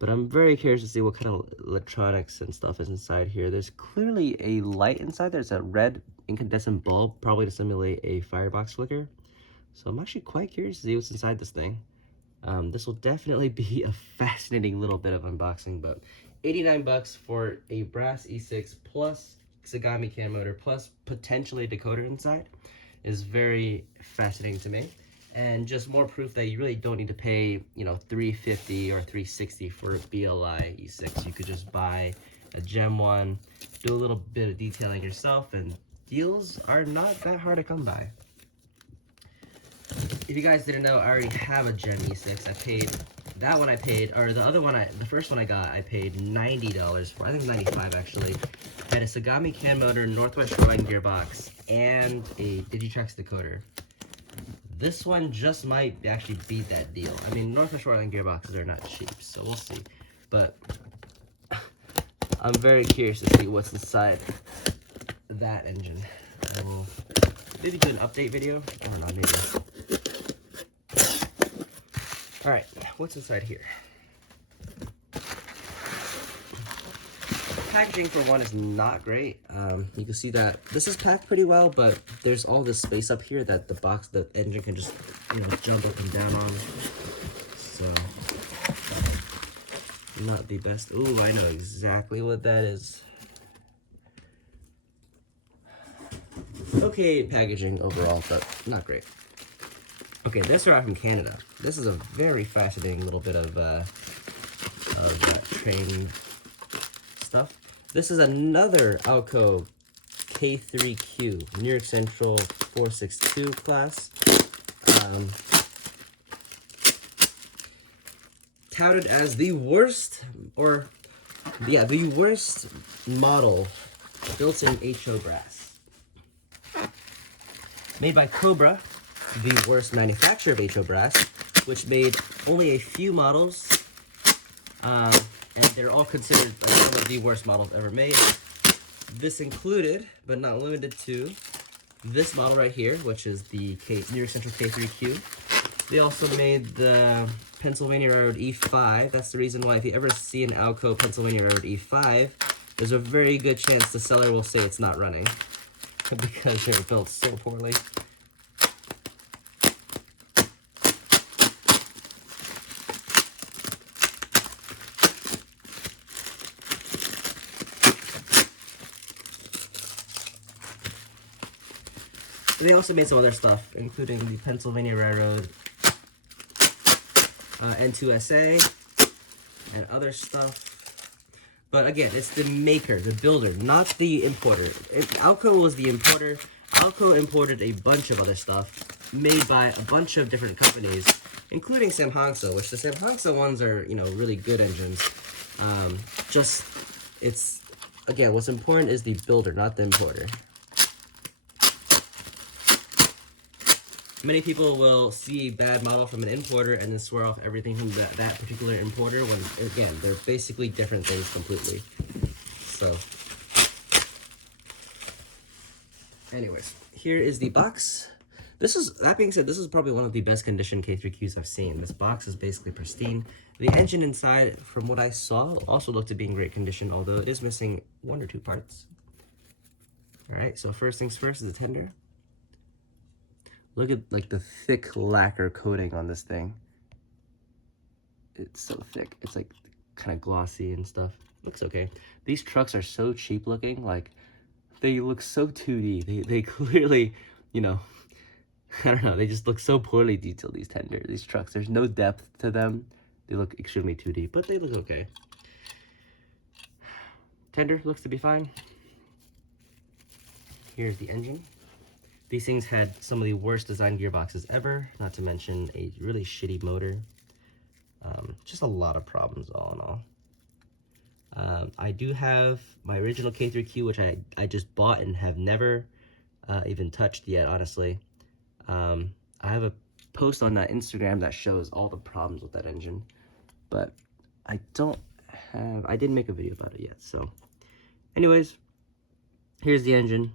But I'm very curious to see what kind of electronics and stuff is inside here. There's clearly a light inside. There's a red incandescent bulb, probably to simulate a firebox flicker. So I'm actually quite curious to see what's inside this thing. This will definitely be a fascinating little bit of unboxing, but 89 bucks for a brass E6 plus Sagami cam motor plus potentially a decoder inside is very fascinating to me, and just more proof that you really don't need to pay, you know, $350 or $360 for a BLI E6. You could just buy a Gem one, do a little bit of detailing yourself, and deals are not that hard to come by. If you guys didn't know, I already have a Gem E6. I paid that one. Or the other one, the first one I got, I paid $90 for. I think $95 actually. I had a Sagami cam motor, Northwest Shoreline gearbox, and a Digitrax decoder. This one just might actually beat that deal. I mean, Northwest Shoreline gearboxes are not cheap, so we'll see. But I'm very curious to see what's inside that engine. I will maybe do an update video. I don't know, maybe. All right, what's inside here? Packaging for one is not great. You can see that this is packed pretty well, but there's all this space up here that the engine can just, you know, jump up and down on. So not the best. Ooh, I know exactly what that is. Okay, packaging overall, but not great. Okay, this arrived from Canada. This is a very fascinating little bit of train stuff. This is another Alco K3Q, New York Central 462 class. Touted as the worst, or yeah, the worst model built in HO brass. Made by Cobra, the worst manufacturer of HO brass, which made only a few models, and they're all considered like some of the worst models ever made. This included, but not limited to, this model right here, which is the New York Central K3Q. They also made the Pennsylvania Railroad E5. That's the reason why if you ever see an Alco Pennsylvania Railroad E5, there's a very good chance the seller will say it's not running because they were built so poorly. They also made some other stuff, including the Pennsylvania Railroad N2SA and other stuff. But again, it's the maker, the builder, not the importer. Alco was the importer. Alco imported a bunch of other stuff made by a bunch of different companies, including Samhangso, which the Samhangso ones are, you know, really good engines. Again, what's important is the builder, not the importer. Many people will see a bad model from an importer and then swear off everything from that particular importer when, again, they're basically different things completely. So, anyways, here is the box. That being said, this is probably one of the best conditioned K3Qs I've seen. This box is basically pristine. The engine inside, from what I saw, also looked to be in great condition, although it is missing 1 or 2 parts. Alright, so first things first is the tender. Look at like the thick lacquer coating on this thing. It's so thick. It's like kind of glossy and stuff. Looks okay. These trucks are so cheap looking. Like they look so 2D. They clearly, you know, I don't know. They just look so poorly detailed. These trucks. There's no depth to them. They look extremely 2D, but they look okay. Tender looks to be fine. Here's the engine. These things had some of the worst design gearboxes ever, not to mention a really shitty motor. Just a lot of problems all in all. I do have my original K3Q, which I just bought and have never even touched yet, honestly. I have a post on that Instagram that shows all the problems with that engine, but I didn't make a video about it yet, so. Anyways, here's the engine.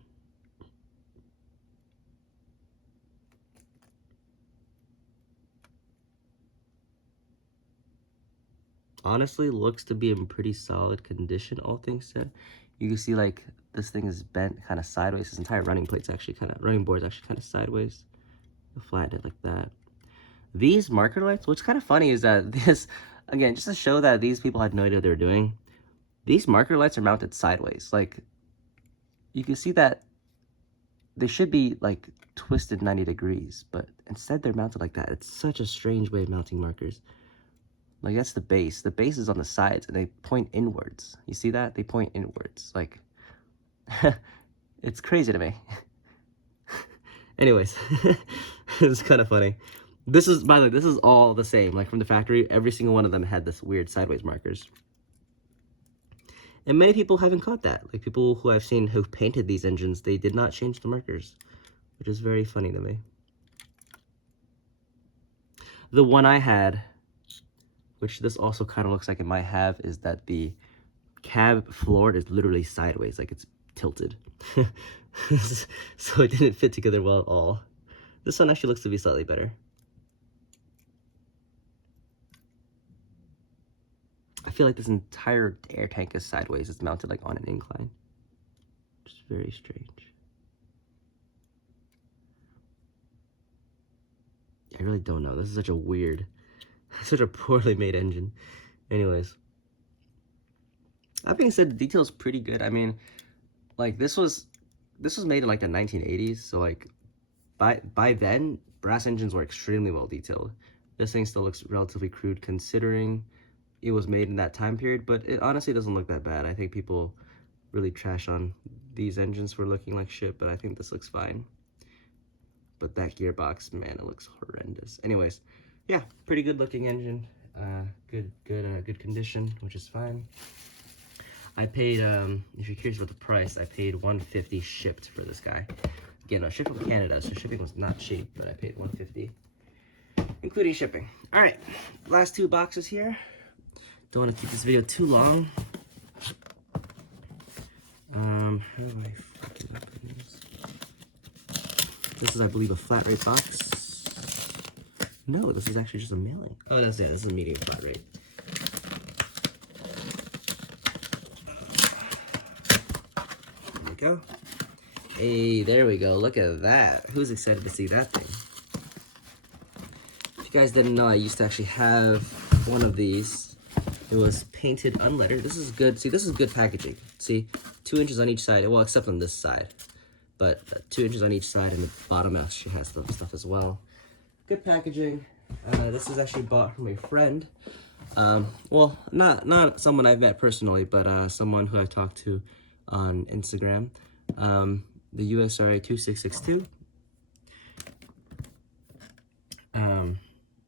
Honestly, looks to be in pretty solid condition, all things said. You can see like this thing is bent kind of sideways. This entire running board's actually kind of sideways. Flatten it like that. These marker lights, what's kind of funny is that this, again, just to show that these people had no idea what they were doing, these marker lights are mounted sideways. Like, you can see that they should be like twisted 90 degrees, but instead they're mounted like that. It's such a strange way of mounting markers. Like, that's the base. The base is on the sides, and they point inwards. You see that? They point inwards. Like, it's crazy to me. Anyways, it's kind of funny. This is, by the way, this is all the same. Like, from the factory, every single one of them had this weird sideways markers. And many people haven't caught that. Like, people who I've seen who painted these engines, they did not change the markers, which is very funny to me. The one I had, which this also kind of looks like it might have, is that the cab floor is literally sideways, like it's tilted. So it didn't fit together well at all. This one actually looks to be slightly better. I feel like this entire air tank is sideways. It's mounted like on an incline. It's very strange. I really don't know. This is such a weird, such a poorly made engine. Anyways, That being said, the detail's pretty good. I mean, like this was made in like the 1980s, so like by then brass engines were extremely well detailed. This thing still looks relatively crude considering it was made in that time period, but it honestly doesn't look that bad. I think people really trash on these engines for looking like shit, but I think this looks fine. But that gearbox, man, it looks horrendous. Anyways, yeah, pretty good looking engine. Good condition, which is fine. I paid, if you're curious about the price, I paid $150 shipped for this guy. Again, I shipped from Canada, so shipping was not cheap, but I paid $150, including shipping. All right, last two boxes here. Don't want to keep this video too long. How do I fucking open this? This is, I believe, a flat rate box. No, this is actually just a mailing. Oh, that's it. This is a medium flat rate. There we go. Hey, there we go. Look at that. Who's excited to see that thing? If you guys didn't know, I used to actually have one of these. It was painted unlettered. This is good. See, this is good packaging. See, 2 inches on each side. Well, except on this side. But 2 inches on each side, and the bottom actually has the stuff as well. Good packaging. This is actually bought from a friend. Well, not someone I've met personally, but someone who I've talked to on Instagram. The USRA 2662.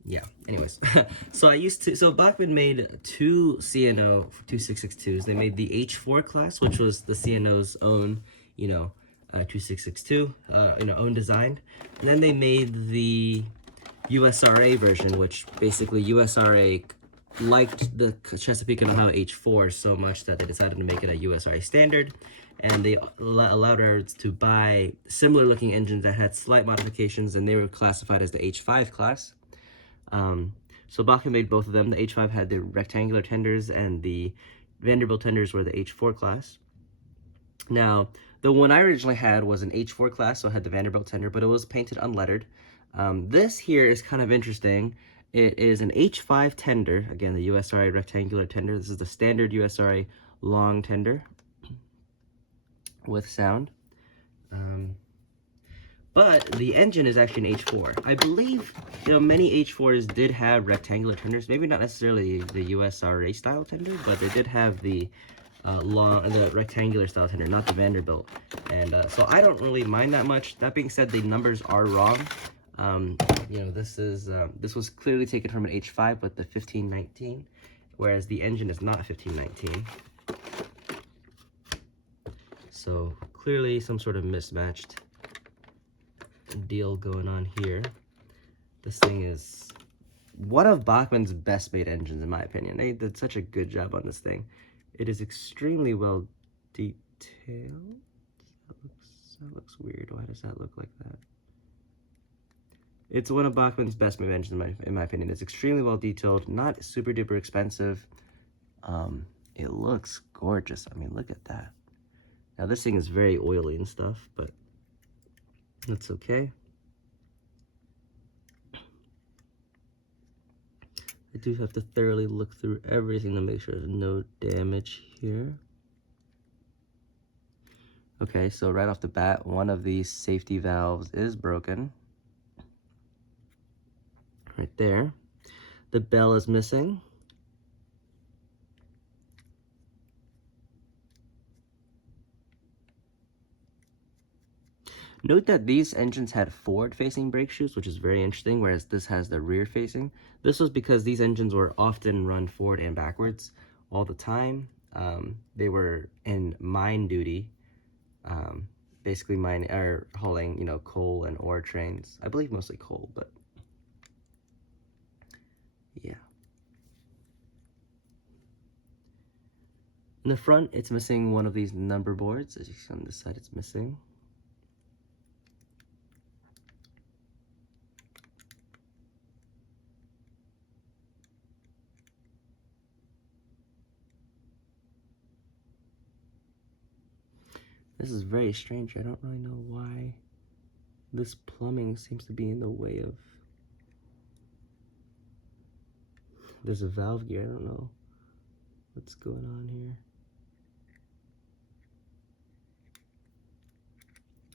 Yeah, anyways. So Bachmann made 2 CNO 2662s. They made the H4 class, which was the CNO's own, 2662, own designed. And then they made the USRA version, which basically USRA liked the Chesapeake and Ohio H4 so much that they decided to make it a USRA standard, and they allowed us to buy similar looking engines that had slight modifications, and they were classified as the H5 class. So Bachmann made both of them. The H5 had the rectangular tenders, and the Vanderbilt tenders were the H4 class. Now, the one I originally had was an H4 class, so I had the Vanderbilt tender, but it was painted unlettered. This here is kind of interesting. It is an H5 tender, again, the USRA rectangular tender. This is the standard USRA long tender with sound. But the engine is actually an H4. I believe, many H4s did have rectangular tenders. Maybe not necessarily the USRA style tender, but they did have the the rectangular style tender, not the Vanderbilt. And so I don't really mind that much. That being said, the numbers are wrong. This was clearly taken from an H5 with the 1519, whereas the engine is not 1519. So clearly some sort of mismatched deal going on here. This thing is one of Bachmann's best made engines, in my opinion. They did such a good job on this thing. It is extremely well detailed. That looks weird. Why does that look like that? It's one of Bachmann's best made engines, in my opinion. It's extremely well detailed, not super duper expensive. It looks gorgeous. I mean, look at that. Now this thing is very oily and stuff, but that's okay. I do have to thoroughly look through everything to make sure there's no damage here. Okay, so right off the bat, one of these safety valves is broken. Right there. The bell is missing. Note that these engines had forward-facing brake shoes, which is very interesting, whereas this has the rear-facing. This was because these engines were often run forward and backwards all the time. They were in mine duty, basically hauling, coal and ore trains. I believe mostly coal, but yeah. In the front, it's missing one of these number boards. As you see on this side, it's missing. This is very strange. I don't really know why this plumbing seems to be in the way of... There's a valve gear. I don't know what's going on here.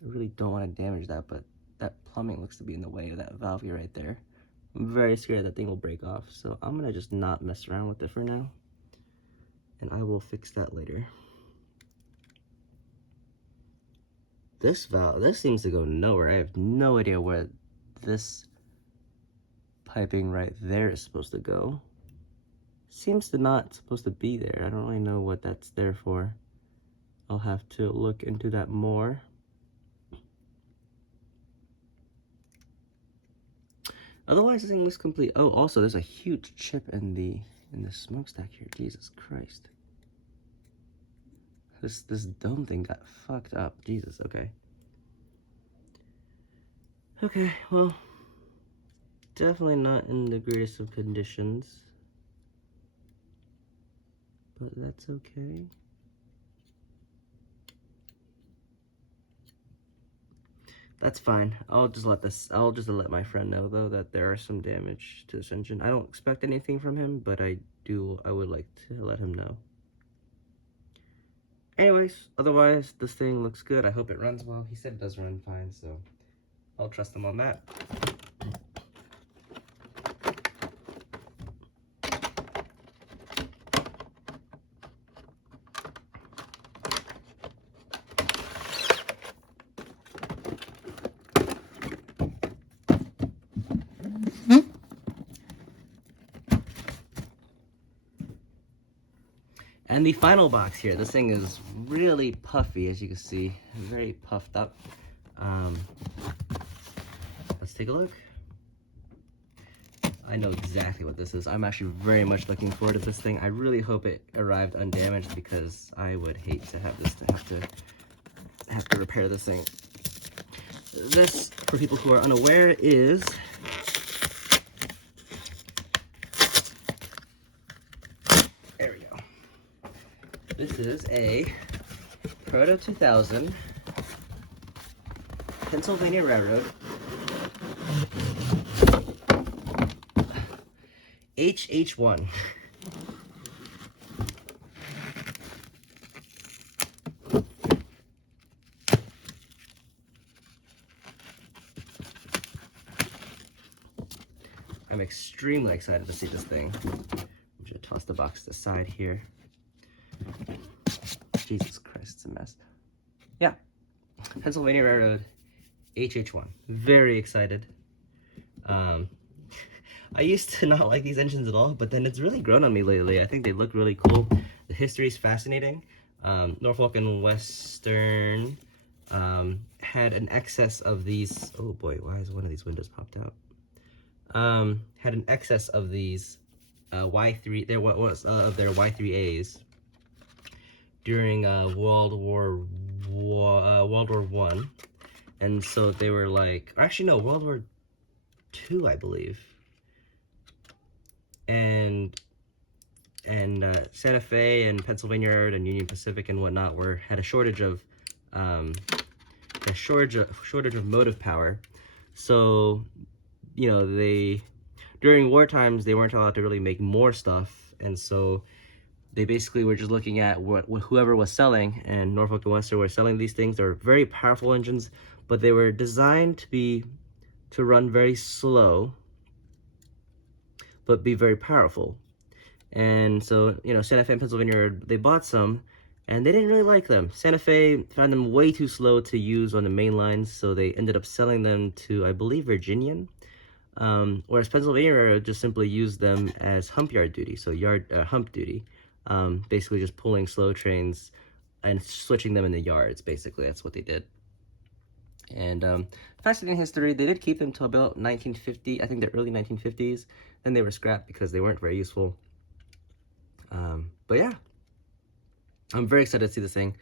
I really don't want to damage that, but that plumbing looks to be in the way of that valve right there. I'm very scared that thing will break off, so I'm gonna just not mess around with it for now, and I will fix that later. This valve, this seems to go nowhere. I have no idea where this piping right there is supposed to go. Seems to not supposed to be there. I don't really know what that's there for. I'll have to look into that more. Otherwise, this thing looks complete. Oh, also, there's a huge chip in the smokestack here. Jesus Christ. This dome thing got fucked up. Jesus, okay. Okay, well, definitely not in the greatest of conditions. But that's okay. That's fine. I'll just let my friend know though that there are some damage to this engine. I don't expect anything from him, but I would like to let him know. Anyways, otherwise this thing looks good. I hope it runs well. He said it does run fine, so I'll trust him on that. And the final box here, this thing is really puffy, as you can see, very puffed up. Let's take a look. I know exactly what this is. I'm actually very much looking forward to this thing. I really hope it arrived undamaged because I would hate to have this have to repair this thing. This, for people who are unaware, is there we go. This is a Proto 2000 Pennsylvania Railroad HH1. I'm extremely excited to see this thing. I'm just gonna toss the box to the side here. Jesus Christ, it's a mess. Yeah, Pennsylvania Railroad HH1. Very excited. I used to not like these engines at all, but then it's really grown on me lately. I think they look really cool. The history is fascinating. Norfolk and Western had an excess of these. Oh boy, why is one of these windows popped out? Had an excess of these Y3. There was of their Y3As during World War One, and so they were like, actually no, World War II, I believe. And Santa Fe and Pennsylvania Road and Union Pacific and whatnot had a shortage of motive power. So, you know, during war times they weren't allowed to really make more stuff, and so they basically were just looking at what whoever was selling, and Norfolk and Western were selling these things. They were very powerful engines, but they were designed to run very slow, but be very powerful. And so, you know, Santa Fe and Pennsylvania, they bought some, and they didn't really like them. Santa Fe found them way too slow to use on the main lines, so they ended up selling them to, I believe, Virginian. Whereas Pennsylvania just simply used them as hump yard duty, so hump duty. Basically just pulling slow trains and switching them in the yards, basically. That's what they did. And fascinating history. They did keep them till about 1950, I think the early 1950s. Then they were scrapped because they weren't very useful. But yeah, I'm very excited to see this thing.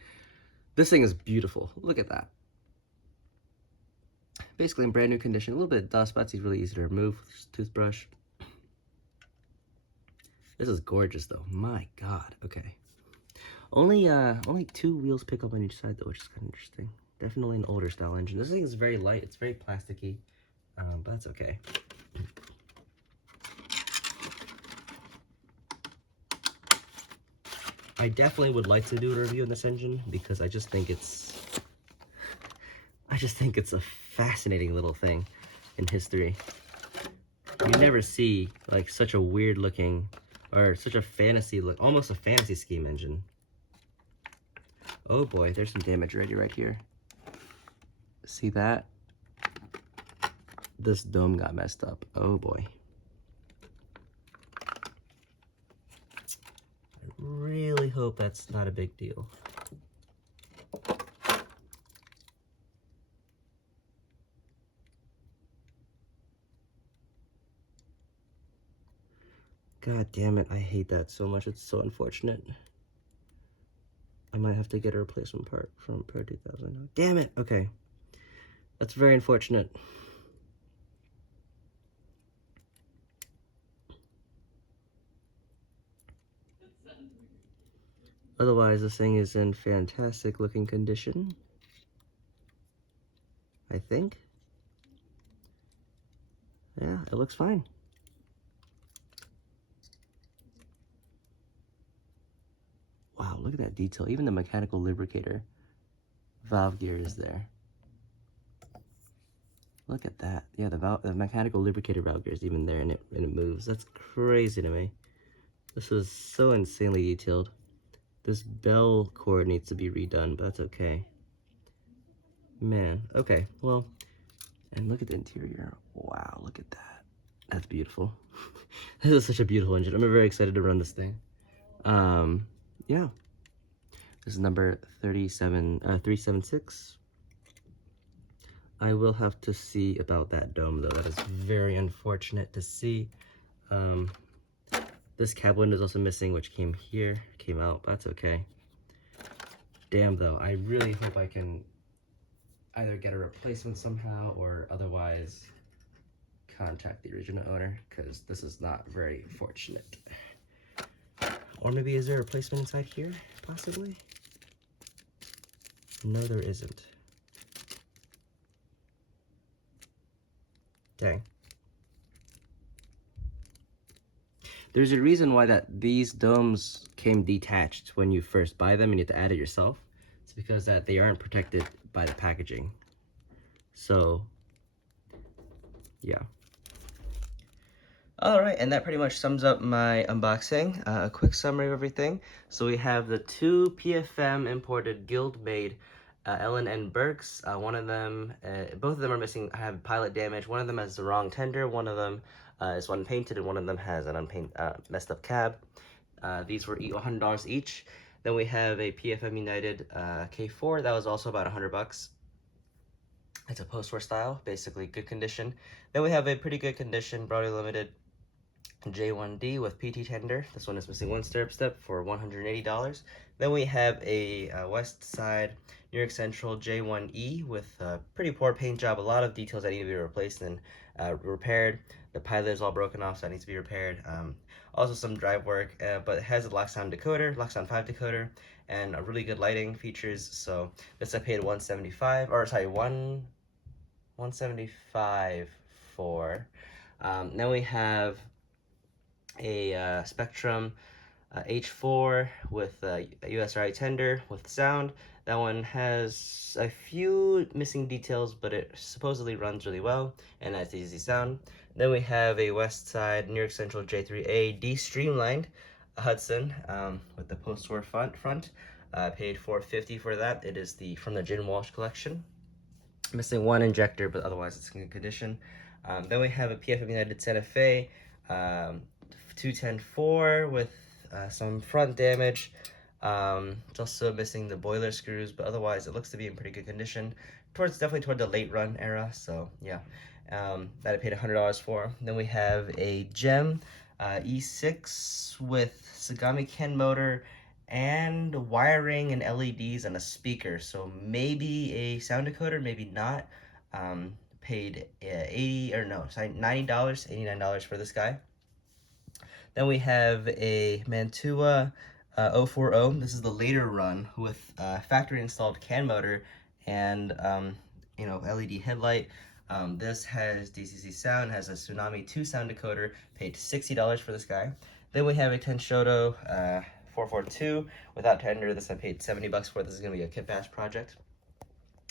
This thing is beautiful. Look at that. Basically in brand new condition. A little bit of dust, but it's really easy to remove with a toothbrush. This is gorgeous though. My God. Okay. Only 2 wheels pick up on each side though, which is kind of interesting. Definitely an older style engine. This thing is very light. It's very plasticky, but that's okay. I definitely would like to do a review on this engine because I just think it's I just think it's a fascinating little thing in history. You never see like such a weird looking, or such a fantasy look, almost a fantasy scheme engine. Oh boy, there's some damage already right here. See that? This dome got messed up. Oh boy. I really hope that's not a big deal. God damn it, I hate that so much. It's so unfortunate. I might have to get a replacement part from Pro 2000. Damn it, okay. That's very unfortunate. Otherwise, this thing is in fantastic looking condition, I think. Yeah, it looks fine. Wow, look at that detail. Even the mechanical lubricator valve gear is there. Look at that. Yeah, the mechanical lubricator valve gear is even there, and it moves. That's crazy to me. This is so insanely detailed. This bell cord needs to be redone, but that's okay. Man, okay, well, and look at the interior. Wow, look at that. That's beautiful. This is such a beautiful engine. I'm very excited to run this thing. Yeah. This is number 376. I will have to see about that dome, though. That is very unfortunate to see. This cab window is also missing, which came out. That's okay. Damn, though. I really hope I can either get a replacement somehow or otherwise contact the original owner, because this is not very fortunate. Or maybe is there a replacement inside here, possibly? No, there isn't. Dang. There's a reason why these domes came detached when you first buy them and you have to add it yourself. It's because that they aren't protected by the packaging. So, yeah. Alright, and that pretty much sums up my unboxing. A quick summary of everything. So we have the two PFM imported Guild-made L&N Berks. One of them, both of them are missing, have pilot damage. One of them has the wrong tender. One of them is unpainted, and one of them has an messed up cab. These were $100 each. Then we have a PFM United K4 that was also about $100. It's a post-war style, basically good condition. Then we have a pretty good condition, Broadway Limited J1D with PT tender. This one is missing one stirrup step for $180. Then we have a West Side New York Central J1E with a pretty poor paint job. A lot of details that need to be replaced and repaired. The pilot is all broken off, so that needs to be repaired. Also some drive work, but it has a Lockdown 5 decoder, and a really good lighting features. So this I paid $175 for. Then we have a Spectrum H4 with a USRI tender with sound. That one has a few missing details, but it supposedly runs really well and has easy sound. Then we have a West Side New York Central J3A de-streamlined Hudson with the post-war front. Paid $450 for that. It is from the Gin Walsh collection. Missing one injector, but otherwise it's in good condition. Then we have a PFM United Santa Fe 210-4 with some front damage. It's also missing the boiler screws, but otherwise it looks to be in pretty good condition. Definitely toward the late run era, so yeah. That I paid $100 for. Then we have a Gem E6 with Sagami Ken motor and wiring and LEDs and a speaker. So maybe a sound decoder, maybe not. Paid $89 for this guy. Then we have a Mantua 040. This is the later run with factory installed CAN motor and LED headlight. This has DCC sound, has a Tsunami 2 sound decoder. Paid $60 for this guy. Then we have a Tenshoto 442 without tender. This I paid $70 for. This is gonna be a kit bash project.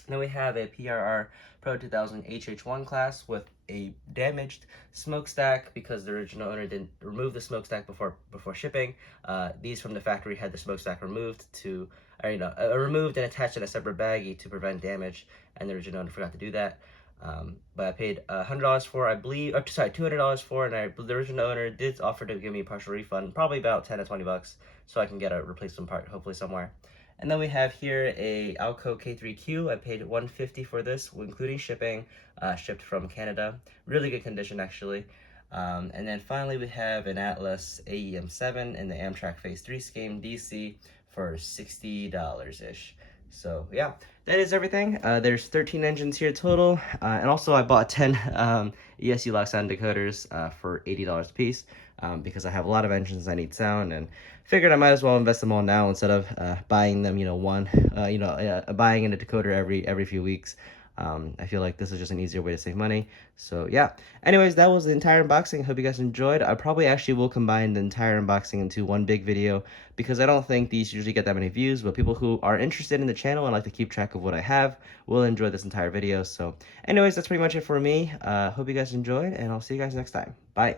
Then we have a PRR Pro 2000 HH1 class with a damaged smokestack because the original owner didn't remove the smokestack before shipping. These from the factory had the smokestack removed removed and attached in a separate baggie to prevent damage, and the original owner forgot to do that. But I paid $100 for, I believe, sorry, $200 for, and the original owner did offer to give me a partial refund, probably about 10 to 20 bucks, so I can get a replacement part hopefully somewhere. And then we have here a Alco K3Q. I paid $150 for this, including shipping, shipped from Canada. Really good condition, actually. And then finally, we have an Atlas AEM7 in the Amtrak Phase 3 scheme DC for $60-ish. So yeah, that is everything. There's 13 engines here total, and also I bought 10 ESU lock sound decoders for $80 a piece because I have a lot of engines I need sound, and figured I might as well invest them all now instead of buying them, buying in a decoder every few weeks. I feel like this is just an easier way to save money. So yeah. Anyways, that was the entire unboxing. Hope you guys enjoyed. I probably actually will combine the entire unboxing into one big video because I don't think these usually get that many views, but people who are interested in the channel and like to keep track of what I have will enjoy this entire video. So anyways, that's pretty much it for me. Hope you guys enjoyed, and I'll see you guys next time. Bye.